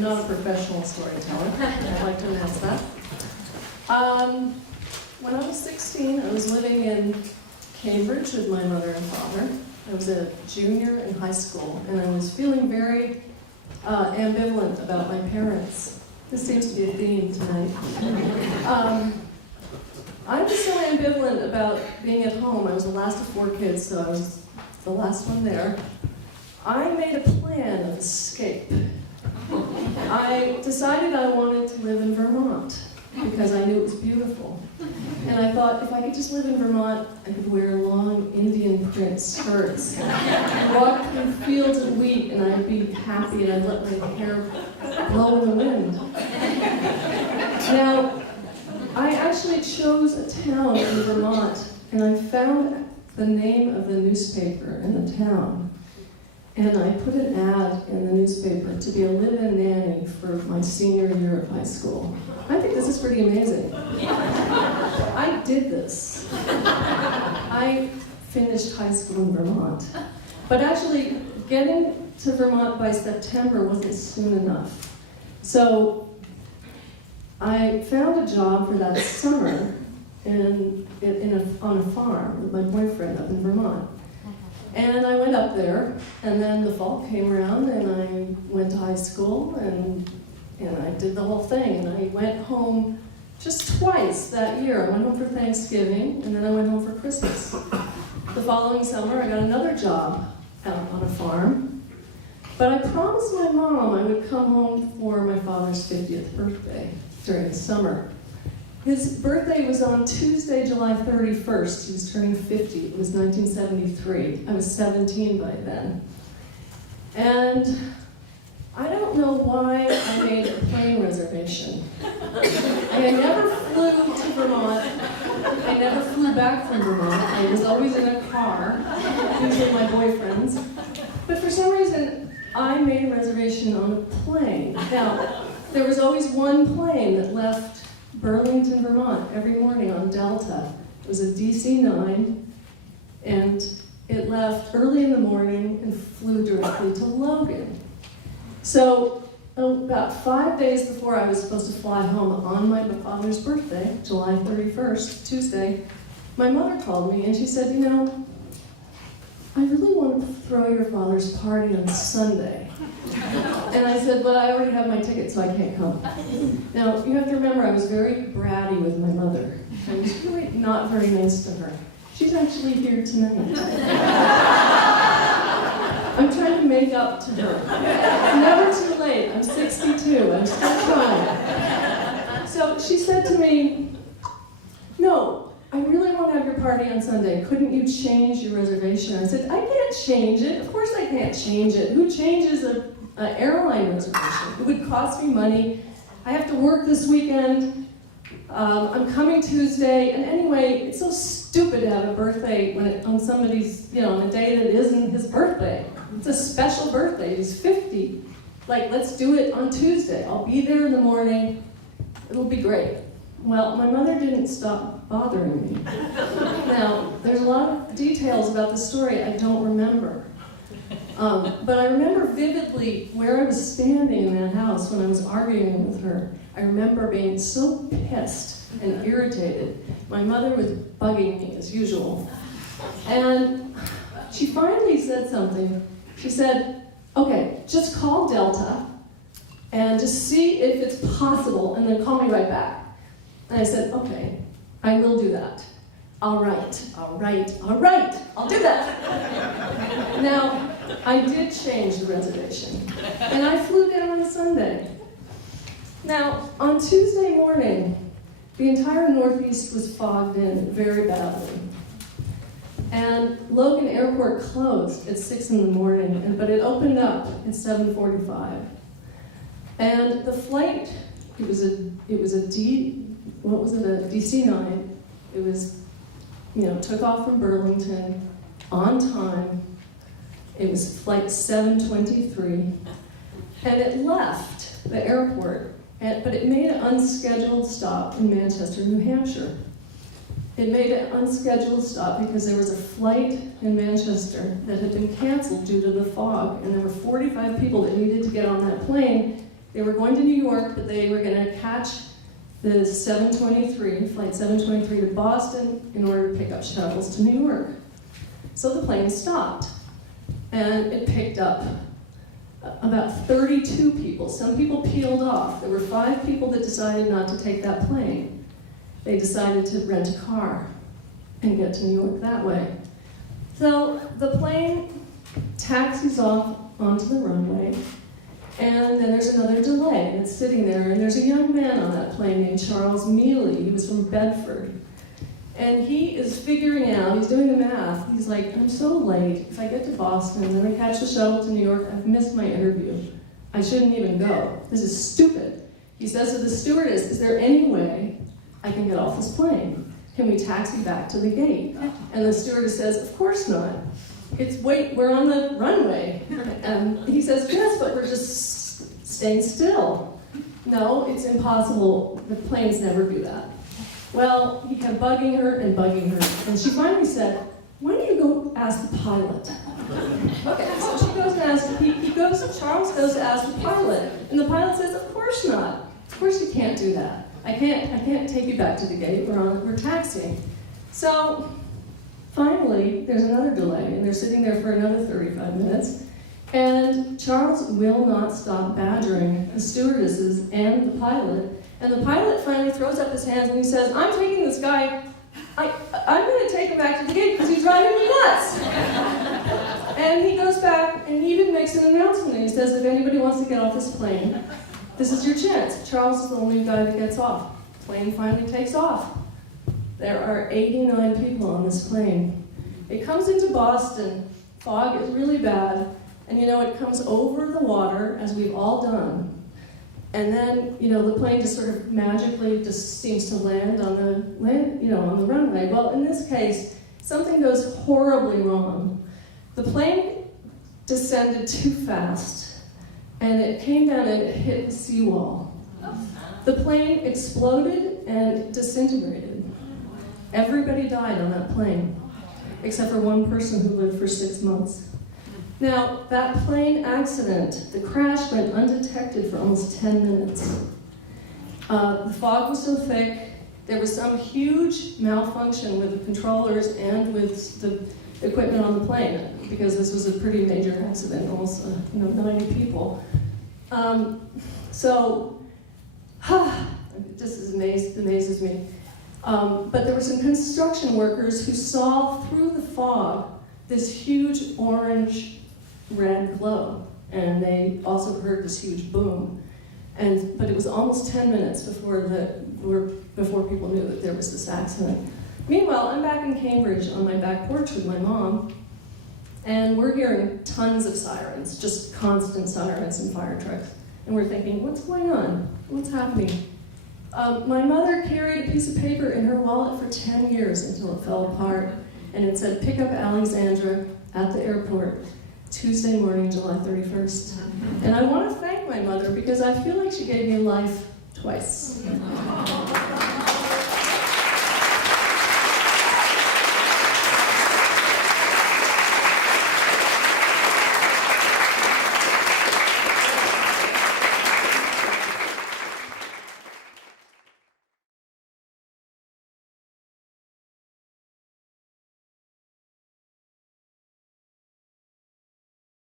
am not a professional storyteller. I'd like to announce that. When I was 16, I was living in Cambridge with my mother and father. I was a junior in high school, and I was feeling very ambivalent about my parents. This seems to be a theme tonight. I was so ambivalent about being at home. I was the last of 4 kids, so I was the last one there. I made a plan of escape. I decided I wanted to live in Vermont because I knew it was beautiful. And I thought, if I could just live in Vermont, I could wear long Indian print skirts, walk through fields of wheat, and I'd be happy, and I'd let my hair blow in the wind. Now, I actually chose a town in Vermont, and I found the name of the newspaper in the town. And I put an ad in the newspaper to be a live-in nanny for my senior year of high school. I think this is pretty amazing. I did this. I finished high school in Vermont. But actually, getting to Vermont by September wasn't soon enough. So I found a job for that summer on a farm with my boyfriend up in Vermont. And I went up there, and then the fall came around, and I went to high school, and I did the whole thing. And I went home just twice that year. I went home for Thanksgiving, and then I went home for Christmas. The following summer, I got another job out on a farm. But I promised my mom I would come home for my father's 50th birthday during the summer. His birthday was on Tuesday, July 31st. He was turning 50. It was 1973. I was 17 by then. And I don't know why I made a plane reservation. I never flew to Vermont. I never flew back from Vermont. I was always in a car, usually my boyfriend's. But for some reason, I made a reservation on a plane. Now, there was always one plane that left Burlington, Vermont, every morning on Delta. It was a DC-9, and it left early in the morning and flew directly to Logan. So about 5 days before I was supposed to fly home on my father's birthday, July 31st, Tuesday, my mother called me and she said, you know, I really want to throw your father's party on Sunday. And I said, well, I already have my ticket, so I can't come. Now, you have to remember, I was very bratty with my mother. I was really not very nice to her. She's actually here tonight. I'm trying to make up to her. It's never too late. I'm 62. I'm still trying. So she said to me, no, I really want to have your party on Sunday. Couldn't you change your reservation? I said, I can't change it. Of course I can't change it. Who changes an airline reservation? It would cost me money. I have to work this weekend. I'm coming Tuesday. And anyway, it's so stupid to have a birthday on somebody's, on a day that isn't his birthday. It's a special birthday. He's 50. Like, let's do it on Tuesday. I'll be there in the morning. It'll be great. Well, my mother didn't stop bothering me. Now, there's a lot of details about the story I don't remember. But I remember vividly where I was standing in that house when I was arguing with her. I remember being so pissed and irritated. My mother was bugging me as usual. And she finally said something. She said, okay, just call Delta and just see if it's possible and then call me right back. And I said, okay, I will do that. All right, I'll do that. Now, I did change the reservation, and I flew down on Sunday. Now, on Tuesday morning, the entire Northeast was fogged in very badly. And Logan Airport closed at 6 in the morning, but it opened up at 7:45. And the flight, it was a DC-9. It was, took off from Burlington on time. It was flight 723. And it left the airport, but it made an unscheduled stop in Manchester, New Hampshire. It made an unscheduled stop because there was a flight in Manchester that had been canceled due to the fog, and there were 45 people that needed to get on that plane, They were going to New York, but they were going to catch the 723, flight 723 to Boston in order to pick up shuttles to New York. So the plane stopped, and it picked up about 32 people. Some people peeled off. There were 5 people that decided not to take that plane. They decided to rent a car and get to New York that way. So the plane taxis off onto the runway, and then there's another delay, and it's sitting there, and there's a young man on that plane named Charles Mealy. He was from Bedford. And he is figuring out, he's doing the math, he's like, I'm so late. If I get to Boston and then I catch the shuttle to New York, I've missed my interview. I shouldn't even go. This is stupid. He says to the stewardess, is there any way I can get off this plane? Can we taxi back to the gate? And the stewardess says, of course not. We're on the runway. And he says, yes, but we're just staying still. No, it's impossible. The planes never do that. Well, he kept bugging her, and she finally said, why don't you go ask the pilot? Okay, so she goes and asks, Charles goes to ask the pilot, and the pilot says, of course not. Of course you can't do that. I can't take you back to the gate, we're taxiing. So, finally, there's another delay, and they're sitting there for another 35 minutes, and Charles will not stop badgering the stewardesses and the pilot. And the pilot finally throws up his hands and he says, I'm taking this guy, I'm going to take him back to the gate because he's driving me nuts. And he goes back and he even makes an announcement. And he says, if anybody wants to get off this plane, this is your chance. Charles is the only guy that gets off. The plane finally takes off. There are 89 people on this plane. It comes into Boston. Fog is really bad. And it comes over the water, as we've all done. And then, the plane just sort of magically just seems to land on the runway. Well, in this case, something goes horribly wrong. The plane descended too fast, and it came down and it hit the seawall. The plane exploded and disintegrated. Everybody died on that plane, except for one person who lived for 6 months. Now, that plane accident, the crash went undetected for almost 10 minutes. The fog was so thick, there was some huge malfunction with the controllers and with the equipment on the plane, because this was a pretty major accident, almost 90 people. This amazes me. But there were some construction workers who saw through the fog this huge orange-red glow, and they also heard this huge boom. But it was almost 10 minutes before people knew that there was this accident. Meanwhile, I'm back in Cambridge on my back porch with my mom, and we're hearing tons of sirens, just constant sirens and fire trucks. And we're thinking, what's going on? What's happening? My mother carried a piece of paper in her wallet for 10 years until it fell apart, and it said, pick up Alexandra at the airport, Tuesday morning, July 31st. And I want to thank my mother because I feel like she gave me life twice.